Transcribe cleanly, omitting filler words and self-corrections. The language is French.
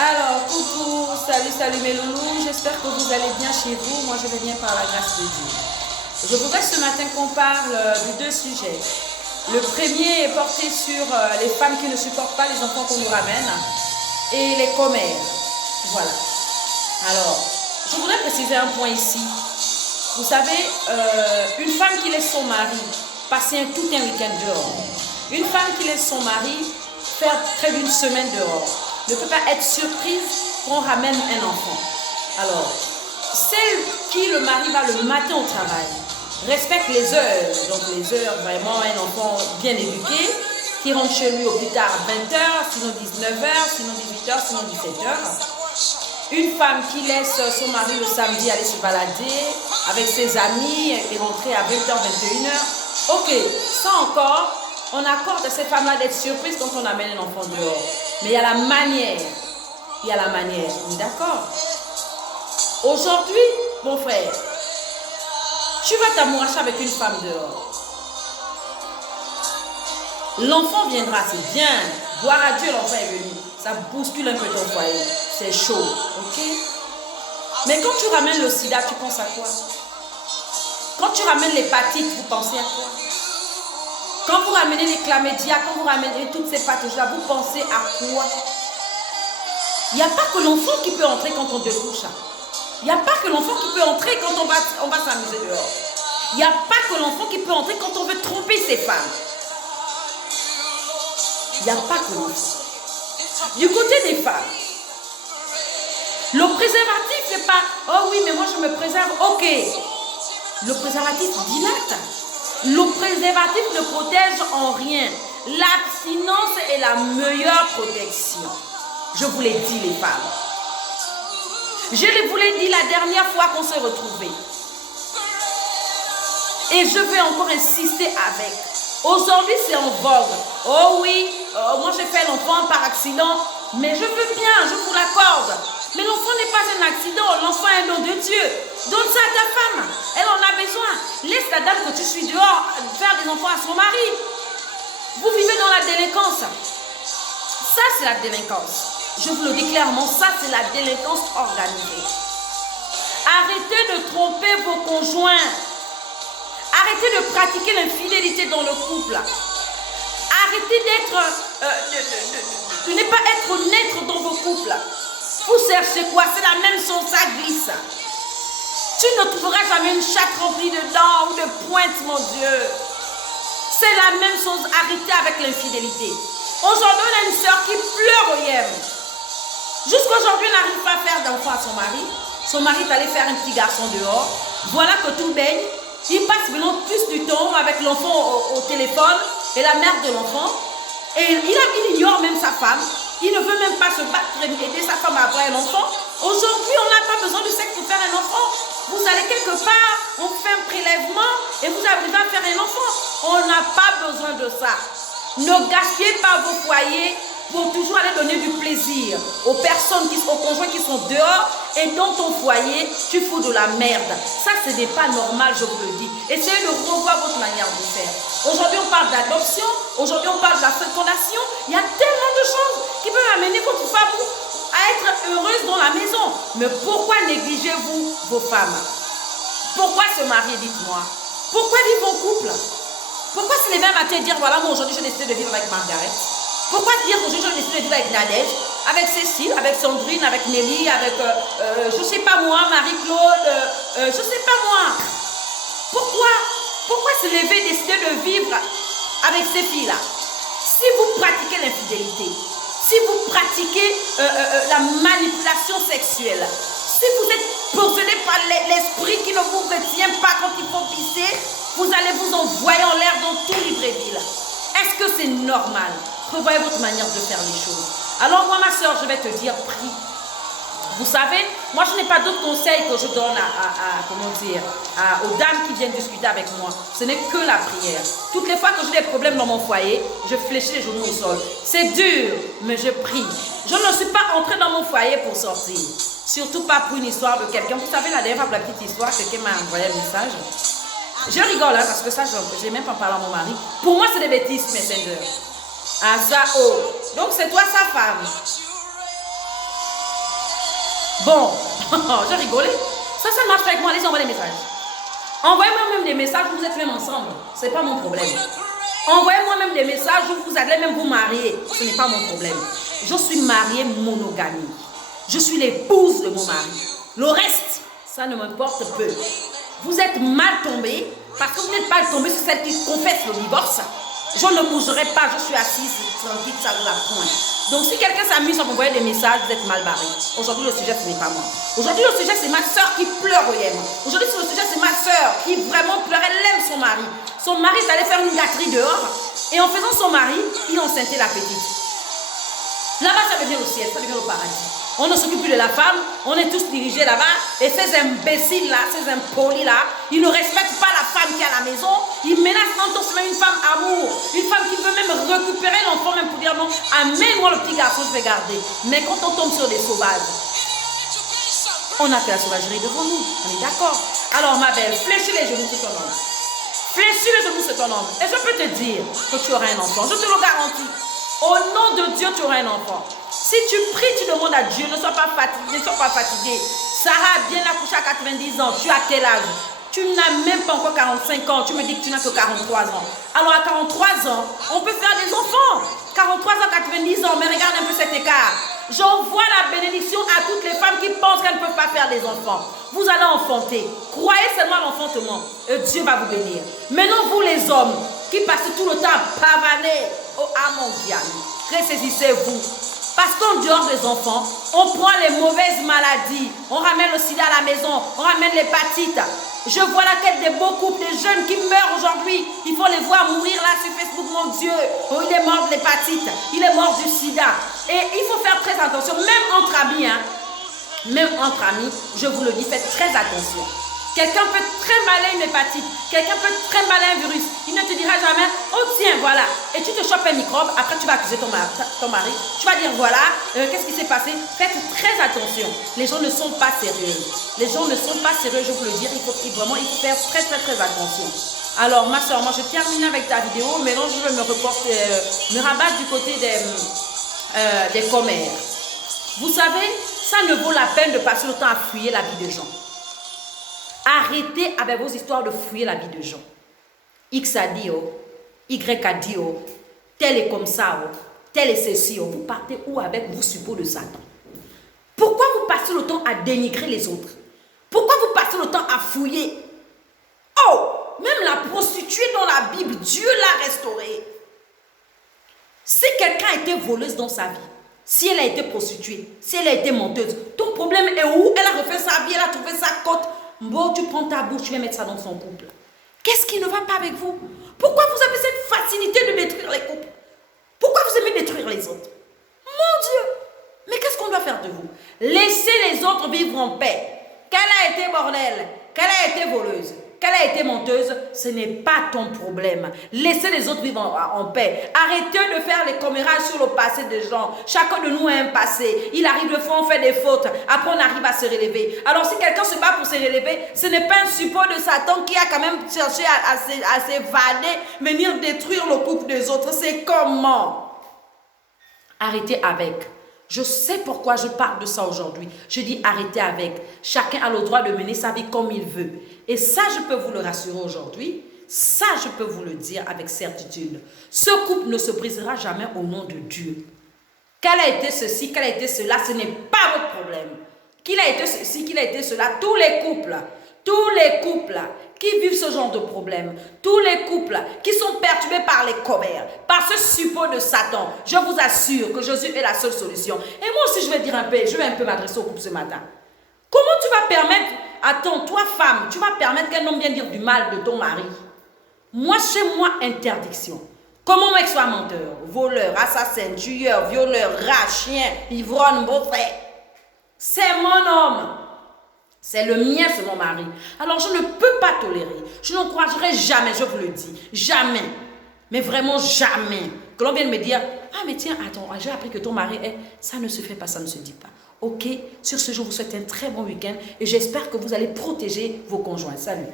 Alors, coucou, salut mes loulous, j'espère que vous allez bien chez vous. Moi, je vais bien par la grâce de Dieu. Je voudrais ce matin qu'on parle de deux sujets. Le premier est porté sur les femmes qui ne supportent pas les enfants qu'on nous ramène et les commères. Voilà. Alors, je voudrais préciser un point ici. Vous savez, une femme qui laisse son mari passer tout un week-end dehors, une femme qui laisse son mari faire près d'une semaine dehors, ne peut pas être surprise qu'on ramène un enfant. Alors, celle qui le mari va le matin au travail, respecte les heures, donc les heures vraiment un enfant bien éduqué, qui rentre chez lui au plus tard 20h, sinon 19h, sinon 18h, sinon 17h. Une femme qui laisse son mari le samedi aller se balader avec ses amis et rentrer à 20h, 21h. Ok, ça encore, on accorde à cette femme-là d'être surprise quand on amène un enfant dehors. Mais il y a la manière. Il y a la manière. On est d'accord? Aujourd'hui, mon frère, tu vas t'amouracher avec une femme dehors. L'enfant viendra, c'est bien. Gloire à Dieu, l'enfant est venu. Ça bouscule un peu ton foyer. C'est chaud, ok? Mais quand tu ramènes le sida, tu penses à quoi? Quand tu ramènes l'hépatite, vous pensez à quoi? Quand vous ramenez les chlamydia, quand vous ramenez toutes ces pathologies-là, vous pensez à quoi? Il n'y a pas que l'enfant qui peut entrer quand on découche. Il n'y a pas que l'enfant qui peut entrer quand on va s'amuser dehors. Il n'y a pas que l'enfant qui peut entrer quand on veut tromper ses femmes. Il n'y a pas que l'enfant. Du côté des femmes, le préservatif, c'est pas « Oh oui, mais moi je me préserve. » Ok. Le préservatif dilate. Le préservatif ne protège en rien. L'abstinence est la meilleure protection. Je vous l'ai dit, les femmes. Je vous l'ai dit la dernière fois qu'on s'est retrouvés. Et je vais encore insister avec. Aujourd'hui, c'est en vogue. Oh oui, moi j'ai fait l'enfant par accident. Mais je veux bien, je vous l'accorde. Mais l'enfant n'est pas un accident. L'enfant est un don de Dieu. Donne ça à ta femme. Elle en a besoin. Laisse la dame que tu suis dehors faire des enfants à son mari. Vous vivez dans la délinquance. Ça, c'est la délinquance. Je vous le dis clairement, ça, c'est la délinquance organisée. Arrêtez de tromper vos conjoints. Arrêtez de pratiquer l'infidélité dans le couple. Arrêtez de ne pas être honnête dans vos couples. Vous cherchez quoi? C'est la même chose, ça glisse. Tu ne trouveras jamais une chatte remplie de dents ou de pointes, mon Dieu. C'est la même chose, arrêtez avec l'infidélité. Aujourd'hui, on a une soeur qui pleure au Yémen. Jusqu'aujourd'hui, elle n'arrive pas à faire d'enfant à son mari. Son mari est allé faire un petit garçon dehors. Voilà que tout baigne. Il passe maintenant plus du temps avec l'enfant au téléphone et la mère de l'enfant. Et il ignore même sa femme. Il ne veut même pas se battre pour aider sa femme à avoir un enfant. Aujourd'hui, on n'a pas besoin de sexe pour faire un enfant. Vous allez quelque part, on fait un prélèvement et vous arrivez à faire un enfant. On n'a pas besoin de ça. Ne gaspillez pas vos foyers pour toujours aller donner du plaisir aux personnes, aux conjoints qui sont dehors, et dans ton foyer, tu fous de la merde. Ça, ce n'est pas normal, je vous le dis. Essayez de revoir votre manière de faire. Aujourd'hui, on parle d'adoption. Aujourd'hui, on parle de la fécondation. Il y a tellement de choses qui peuvent amener votre femme à être heureuse dans la maison. Mais pourquoi négligez-vous vos femmes? Pourquoi se marier, dites-moi? Pourquoi vivre en couple? Pourquoi se lever un matin et dire, voilà, moi aujourd'hui, j'ai décidé de vivre avec Margaret? Pourquoi dire aujourd'hui, j'ai décidé de vivre avec Nadège, avec Cécile, avec Sandrine, avec Nelly, avec, je sais pas moi, Marie-Claude, je sais pas moi. Pourquoi se lever et décider de vivre avec ces filles-là? Si vous pratiquez l'infidélité, si vous pratiquez la manipulation sexuelle, si vous êtes possédé par l'esprit qui ne vous retient pas quand il faut pisser, vous allez vous envoyer en l'air dans tout Libreville. Est-ce que c'est normal? Prévoyez votre manière de faire les choses. Alors moi, ma soeur, je vais te dire, prie. Vous savez, moi, je n'ai pas d'autres conseils que je donne aux dames qui viennent discuter avec moi. Ce n'est que la prière. Toutes les fois que j'ai des problèmes dans mon foyer, je fléchis les genoux au sol. C'est dur, mais je prie. Je ne suis pas entrée dans mon foyer pour sortir. Surtout pas pour une histoire de quelqu'un. Vous savez, la dernière fois, la petite histoire, quelqu'un m'a envoyé un message. Je rigole, hein, parce que ça, je n'ai même pas parlé à mon mari. Pour moi, c'est des bêtises, Messenger. Ah ça, oh. Donc, c'est toi, sa femme. Bon, j'ai rigolé. Ça marche avec moi. Allez, envoyez des messages. Envoyez-moi même des messages où vous êtes même ensemble. Ce n'est pas mon problème. Envoyez-moi même des messages où vous allez même vous marier. Ce n'est pas mon problème. Je suis mariée monogamie. Je suis l'épouse de mon mari. Le reste, ça ne m'importe peu. Vous êtes mal tombé parce que vous n'êtes pas tombé sur celle qui confesse le divorce. Je ne bougerai pas, je suis assise tranquille, ça ne la point. Donc si quelqu'un s'amuse à m'envoyer des messages, vous êtes mal barré. Aujourd'hui, le sujet, ce n'est pas moi. Aujourd'hui, le sujet, c'est ma soeur qui pleure au Yémen. Aujourd'hui, le sujet, c'est ma soeur qui vraiment pleure. Elle aime son mari. Son mari est allé faire une gâterie dehors. Et en faisant son mari, il enceintait la petite. Là-bas, ça devient le ciel, ça devient le paradis. On ne s'occupe plus de la femme, on est tous dirigés là-bas. Et ces imbéciles-là, ces impolis-là, ils ne respectent pas la femme qui est à la maison. Ils menacent quand on se met une femme amour. Une femme qui veut même récupérer l'enfant, même pour dire non, amène-moi le petit garçon, je vais garder. Mais quand on tombe sur des sauvages, on a fait la sauvagerie devant nous. On est d'accord. Alors ma belle, fléchis les genoux sur ton homme. Fléchis les genoux sur ton homme. Et je peux te dire que tu auras un enfant. Je te le garantis. Au nom de Dieu, tu auras un enfant. Si tu pries, tu demandes à Dieu, ne sois pas fatigué, ne sois pas fatigué. Sarah bien accouché à 90 ans. Tu as quel âge? Tu n'as même pas encore 45 ans. Tu me dis que tu n'as que 43 ans. Alors à 43 ans, on peut faire des enfants. 43 ans, 90 ans. Mais regarde un peu cet écart. J'envoie la bénédiction à toutes les femmes qui pensent qu'elles ne peuvent pas faire des enfants. Vous allez enfanter. Croyez seulement à l'enfantement. Et Dieu va vous bénir. Maintenant, vous les hommes qui passez tout le temps à pavaner. Oh, ah mon diable. Ressaisissez-vous. Parce qu'en dehors des enfants, on prend les mauvaises maladies. On ramène le sida à la maison. On ramène l'hépatite. Je vois laquelle des beaux couples, des jeunes qui meurent aujourd'hui. Il faut les voir mourir là sur Facebook, mon Dieu. Oh, il est mort de l'hépatite. Il est mort du sida. Et il faut faire très attention. Même entre amis, hein. Même entre amis, je vous le dis, faites très attention. Quelqu'un peut très mal une hépatite. Quelqu'un peut très mal un virus. Il ne te dira jamais, oh tiens, voilà. Et tu te chopes un microbe. Après, tu vas accuser ton mari. Tu vas dire, voilà, qu'est-ce qui s'est passé? Faites très attention. Les gens ne sont pas sérieux. Les gens ne sont pas sérieux, je vous le dis. Il faut faire très, très, très attention. Alors, ma soeur, moi, je termine avec ta vidéo. Maintenant, je vais me rabattre du côté des commères. Vous savez, ça ne vaut la peine de passer le temps à fouiller la vie des gens. Arrêtez avec vos histoires de fouiller la vie de gens. X a dit, oh, Y a dit, oh, tel est comme ça, oh, tel est ceci, oh. Vous partez où avec vos suppôts de Satan? Pourquoi vous passez le temps à dénigrer les autres? Pourquoi vous passez le temps à fouiller? Oh, même la prostituée dans la Bible, Dieu l'a restaurée. Si quelqu'un a été voleuse dans sa vie, si elle a été prostituée, si elle a été menteuse, ton problème est où? Elle a refait sa vie, elle a trouvé sa cote. Bon, tu prends ta bouche, tu vas mettre ça dans son couple. Qu'est-ce qui ne va pas avec vous? Pourquoi vous avez cette facilité de détruire les couples? Pourquoi vous aimez détruire les autres? Mon Dieu! Mais qu'est-ce qu'on doit faire de vous? Laissez les autres vivre en paix. Qu'elle a été bordel, qu'elle a été voleuse, qu'elle a été menteuse, ce n'est pas ton problème. Laissez les autres vivre en paix. Arrêtez de faire les commérages sur le passé des gens. Chacun de nous a un passé. Il arrive de fois, on fait des fautes. Après, on arrive à se relever. Alors, si quelqu'un se bat pour se relever, ce n'est pas un suppôt de Satan qui a quand même cherché à s'évader, venir détruire le couple des autres. C'est comment? Arrêtez avec. Je sais pourquoi je parle de ça aujourd'hui. Je dis arrêtez avec. Chacun a le droit de mener sa vie comme il veut. Et ça, je peux vous le rassurer aujourd'hui. Ça, je peux vous le dire avec certitude. Ce couple ne se brisera jamais au nom de Dieu. Quel a été ceci, quel a été cela, ce n'est pas votre problème. Qu'il a été ceci, qu'il a été cela, tous les couples qui vivent ce genre de problème, tous les couples qui sont perturbés par les commères, par ce suppôt de Satan, je vous assure que Jésus est la seule solution. Et moi aussi, je vais un peu m'adresser au couple ce matin. Comment tu vas permettre, attends, toi femme, tu vas permettre qu'un homme vienne dire du mal de ton mari? Moi, chez moi, interdiction. Comment mec soit menteur, voleur, assassin, tueur, violeur, rat, chien, ivrogne, beau-frère? C'est mon homme. C'est le mien, c'est mon mari. Alors, je ne peux pas tolérer. Je n'encouragerai jamais, je vous le dis. Jamais. Mais vraiment jamais. Que l'on vienne me dire, ah mais tiens, attends, j'ai appris que ton mari est... Ça ne se fait pas, ça ne se dit pas. Ok, sur ce, je vous souhaite un très bon week-end et j'espère que vous allez protéger vos conjoints. Salut.